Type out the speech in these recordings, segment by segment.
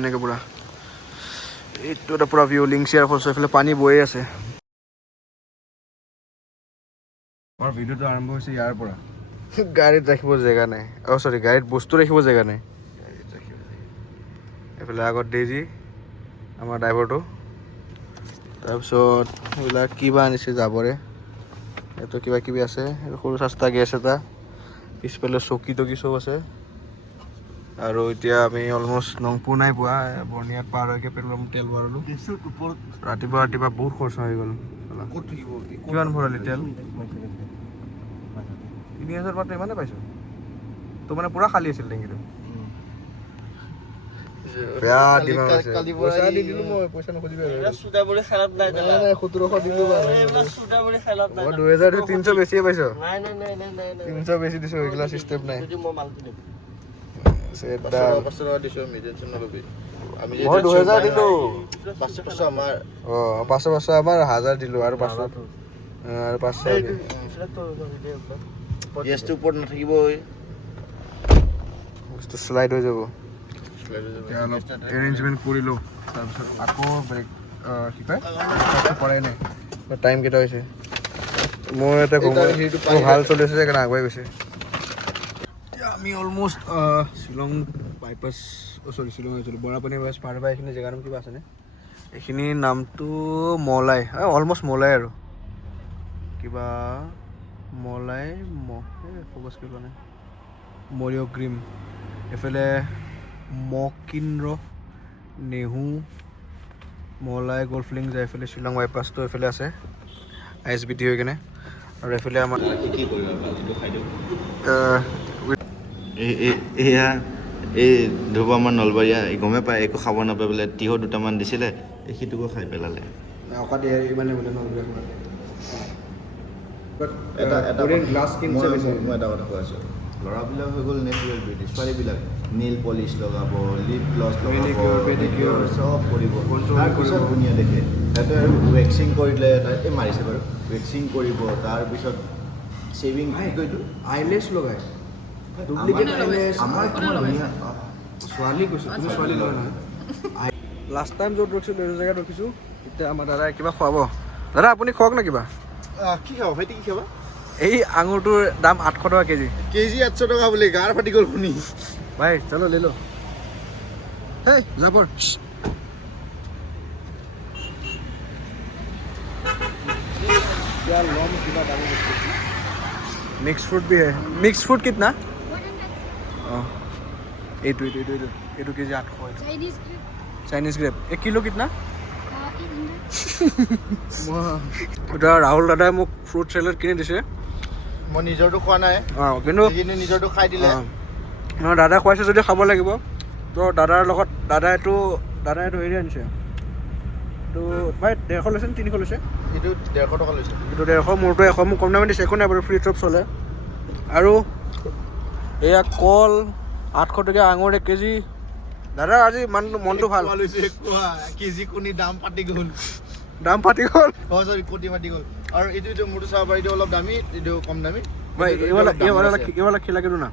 এনেকৈ পুৰা এইটো এটা পুৰা ভিউ লিংচিয়াৰ ফলছ এইফালে পানী বৈয়ে আছে আমাৰ ভিডিঅ'টো আৰম্ভ হৈছে ইয়াৰ পৰা গাড়ীত ৰাখিব জেগা নাই চৰি গাড়ীত বস্তু ৰাখিব জেগা নাই এইফালে আগত ডেইজি আমাৰ ড্ৰাইভাৰটো তাৰপিছত এইবিলাক কিবা আনিছে যাবৰে এইটো কিবা কিবি আছে সৰু চাস্তা গেছ এটা পিছফালে চকী টকী চব আছে আৰু এতিয়া আমি অলমষ্ট নংপুৰ নাই পোৱা বৰ্ণিয়াত পাৰ হৈকে পেট্ৰল তেল ভৰালোঁ ৰাতিপুৱা বহুত খৰচা হৈ গ'ল কিমান ভৰালি তেল ৩,০০০ মাত্ৰ ইমানে পাইছোঁ তো মানে পুৰা খালী আছিল টেংকিটো বেয়া দিমা হৈছে পইচা দি দিলোঁ মই পইচা নখুজিবি আৰু ২০০০ দিছোঁ ৩০০ বেছিয়ে পাইছ ৩০০ বেছি দিছোঁ এইগিলা চিষ্টেম নাই মই ২০০০ দিলোঁ ৫০০ আমাৰ ১,০০০ দিলোঁ আৰু ৫০০ গেছটো ওপৰত নাথাকিব বস্তু শ্লাইড হৈ যাব অলপ এৰেঞ্জমেণ্ট কৰিলোঁ তাৰপিছত আকৌ ব্ৰেক কি কয় কৰাই নাই টাইম কেইটা হৈছে মোৰ এটা ভাল চলি আছে সেইকাৰণে আগুৱাই গৈছে এতিয়া আমি অলমষ্ট শ্বিলং বাইপাছ শ্বিলং আহিছিলোঁ বৰাপানী বাইপাছ পাৰ পাই এইখিনি জেগাৰ নাম কিবা আছেনে এইখিনিৰ নামটো মলাই অলমষ্ট মলাই আৰু কিবা মলাই ফ'কাছ কৰিব নাই মৰিয় গ্ৰীম এইফালে মকিন্দ্ৰ নেহু মলাই গল্ফ লিংক যায় এইফালে শ্বিলং বাইপাছটো এইফালে আছে ISBT হৈ কিনে আৰু এইফালে আমাৰ এয়া এই ধুব আমাৰ নলবাৰীয়া গমে পায় একো খাব নাপায় বোলে তিয়ঁহ দুটামান দিছিলে সেইটোকো খাই পেলালে মই এটা কথা কৈ আছোঁ ল'ৰাবিলাক হৈ গ'ল নেচাৰেল বিউটি ছোৱালীবিলাক নেইল পলিচ লগাব লিপ গ্লছ লগাব পেডিকিউৰ চব কৰিব তাৰপিছত ধুনীয়া দেখে সিহঁতে আৰু ৱেক্সিং কৰিলে এই মাৰিছে বাৰু ৱেক্সিং কৰিব তাৰপিছত শ্বেভিং আইলেছ লগাই আমাৰ কিমান ধুনীয়া ছোৱালী কৈছোঁ তুমি ছোৱালী লয় নহয় লাষ্ট টাইম য'ত ৰখিছিলোঁ এইটো জেগাত ৰখিছোঁ তেতিয়া আমাৰ দাদাই কিবা খুৱাব দাদা আপুনি খুৱাওক না কিবা কি খাব ভাইটি কি খাবা এই আঙুৰটোৰ দাম ৮০০ টকা কেজি ৮০০ টকা বুলি গাৰ ফাটি গ'ল শুনি ভাই চলো লৈ লো হেই যাবৰ मिक्स फ्रूट भी है मिक्स फ्रूट कितना এইটো কেজি 800 চাইনিজ গ্ৰেপ 1 কিলো কিतना এটা ৰাহুল দাদাই মোক ফ্ৰুট চেলাড কিনি দিছে মই নিজৰটো খোৱা নাই কিন্তু নিজৰটো খাই দিলে দাদা খুৱাইছে যদি খাব লাগিব তো দাদাৰ লগত দাদাইটো হেৰি আনিছে তো ভাই 150 লৈছে 300 লৈছে এইটো 150 টকা লৈছে এইটো 150 মোৰটো 100 মোক কম দামে দিছে একো নাই বাৰু ফ্ৰী চব চলে আৰু এয়া কল 800 টকা আঙুৰ 1 কেজি দাদা আজি মনটো ভাল কেজি কোনি দাম পাতি গ'ল সৰি কোটি পাতি গ'ল আৰু এইটো মোৰটো চাব পাৰি এইটো অলপ দামী এইটো কম দামী ভাই এইবালা খিলা কেটো না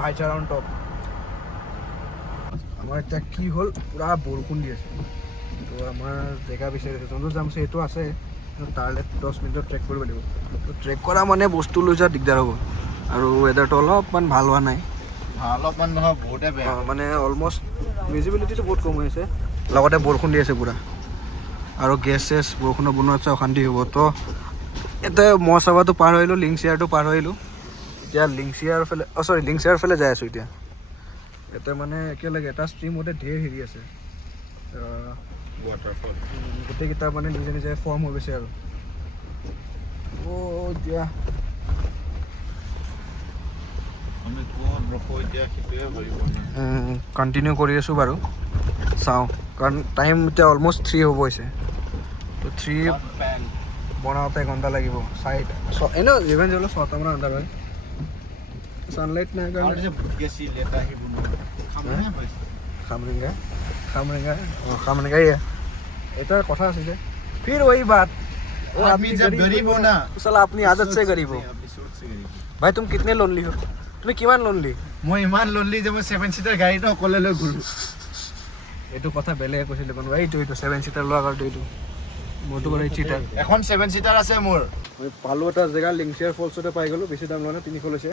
ভাইচাৰ অন টপ আমাৰ এতিয়া কি হ'ল পুৰা বৰষুণ দি আছে তো আমাৰ জেগা বিচাৰি আছে যোনটো যাম সেইটো আছে তাৰলে 10 মিনিটত ট্ৰেক কৰিব লাগিব তো ট্ৰেক কৰা মানে বস্তু লৈ যোৱা দিগদাৰ হ'ব আৰু ৱেডাৰটো অলপমান ভাল হোৱা নাই অলপমান নহয় বহুতে বেয়া মানে অলমষ্ট ভিজিবিলিটিটো বহুত কম হৈ আছে লগতে বৰষুণ দি আছে পুৰা আৰু গেছ বৰষুণৰ বনোৱাত অশান্তি হ'ব তো এতিয়া মচাবাটো পাৰ হৈ আহিলোঁ লিংচিয়াৰটো পাৰ হৈ আহিলোঁ এতিয়া লিংচিয়াৰ ফালে যাই আছোঁ এতিয়া মানে একেলগে এটা ষ্ট্ৰীমতে ঢেৰ হেৰি আছে ৱাটাৰফল গোটেইকেইটা মানে নিজে ফৰ্ম হৈ গৈছে আৰু এতিয়া কণ্টিনিউ কৰি আছোঁ বাৰু চাওঁ কাৰণ টাইম এতিয়া অলমষ্ট 3 হ'ব হৈছে তো 3 বনাওঁতে এঘণ্টা লাগিব এনেও যিমান যি হ'লেও 6টামান আন্ধাৰ হয় ছানলাইট নাই কাৰণে खामरेंगा ही है इतना कथा है फिर वही बात वो आदमी जब गरीब हो ना साला अपनी आदत से गरीब हो ভাই তুমি কিতনে লোনলি हो তুমি কিমান লোনলি মই ইমান লনলি যে মই 7 সিটাৰ গাড়ীটো অকলে লৈ ঘূৰো এইটো কথা বেলেগে কৈছিল কোন এইটো 7 সিটাৰ লোৱা কাৰণটো এইটো মোৰটো বাৰু চিটাৰ এখন 7 সিটাৰ আছে মোৰ মই পালো এটা জেগা লিংচিয়াৰ ফলছতে পাই গ'লো বেছি দাম লোৱা নাই 300 লৈছে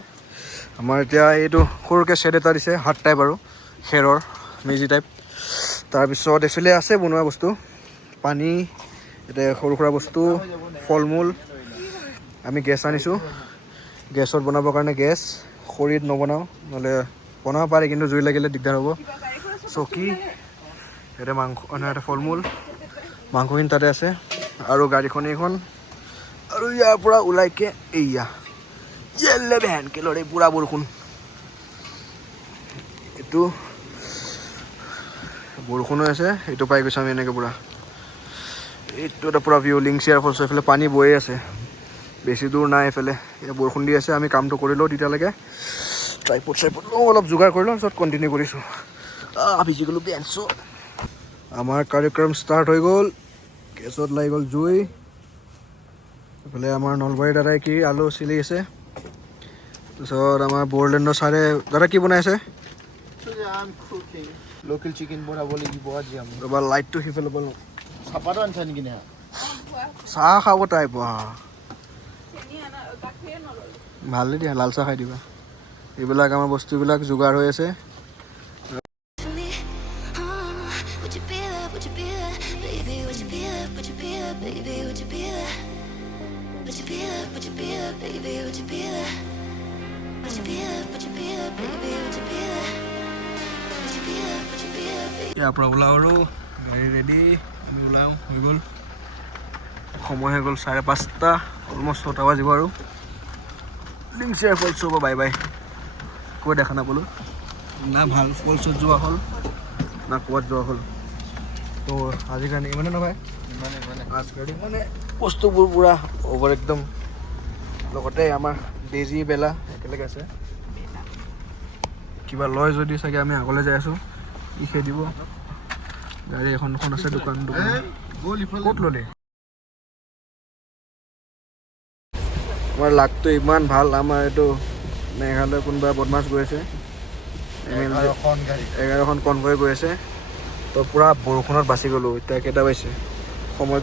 আমাৰ এতিয়া এইটো সৰুকৈ শ্বেড এটা দিছে হাট টাইপ আৰু খেৰৰ মেজি টাইপ তাৰপিছত এফালে আছে বনোৱা বস্তু পানী এতিয়া সৰু সুৰা বস্তু ফল মূল আমি গেছ আনিছোঁ গেছত বনাবৰ কাৰণে গেছ খৰিত নবনাওঁ নহ'লে বনাব পাৰি কিন্তু জুই লাগিলে দিগদাৰ হ'ব চকী এটা মাংস এটা ফল মূল মাংসখিনি তাতে আছে আৰু গাড়ীখন এইখন আৰু ইয়াৰ পৰা ওলাইকে এয়া জেলে ভেনকে লৰে পুৰা বৰষুণ এইটো বৰষুণ হৈ আছে এইটো পাই গৈছোঁ আমি এনেকৈ পুৰা এইটো এটা পুৰা ভিউ লিংচিয়াৰ ফলছ এইফালে পানী বৈ আছে বেছি দূৰ নাই এইফালে এতিয়া বৰষুণ দি আছে আমি কামটো কৰি লওঁ তেতিয়ালৈকে ট্ৰাইপড অলপ যোগাৰ কৰি লওঁ পিছত কণ্টিনিউ কৰিছোঁ ভিজি গ'লোঁ বেঞ্চো আমাৰ কাৰ্যক্ৰম ষ্টাৰ্ট হৈ গ'ল গেছত লাগি গ'ল জুই এইফালে আমাৰ নলবাৰী দাদাই কি আলু চিলি আছে তাৰপিছত আমাৰ বড়োলেণ্ডৰ ছাৰে দাদা কি বনাই আছে লোকেল চিকেন বনাব লাগিব আজি আমি ৰ'বা লাইটটো সিফালে ল'ব চাপাটো আনছা নেকি নে চাহ খাব তাই ভালেই দিয়া লাল চাহ খাই দিবা এইবিলাক আমাৰ বস্তুবিলাক যোগাৰ হৈ আছে ইয়াৰ পৰা ওলাওঁ আৰু গাড়ী ৰেডি আমি ওলাওঁ হৈ গ'ল সময় হৈ গ'ল 5:30 অলমষ্ট 6টা বাজিব আৰু লিংচিয়াৰ ফলছ হ'ব বাই বাই কৈ দেখা নাপালোঁ না ভাল ফলছত যোৱা হ'ল না ক'ৰবাত যোৱা হ'ল তো আজিৰ কাৰণে ইমানে নহয় আজিকালি মানে বস্তুবোৰ পূৰা অভাৰ একদম লগতে আমাৰ বেজি বেলা একেলগে আছে কিবা লয় যদি চাগে আমি আগলৈ যাই আছোঁ ই খেদিব গাড়ী এখন আছে দোকান ক'ত ল'লে আমাৰ লাকটো ইমান ভাল আমাৰ এইটো মেঘালয় কোনোবা বদমাছ গৈ আছে 11খন কনভয় গৈ আছে তো পূৰা বৰষুণত বাচি গ'লোঁ এতিয়া কেইটা পাইছে সময়টো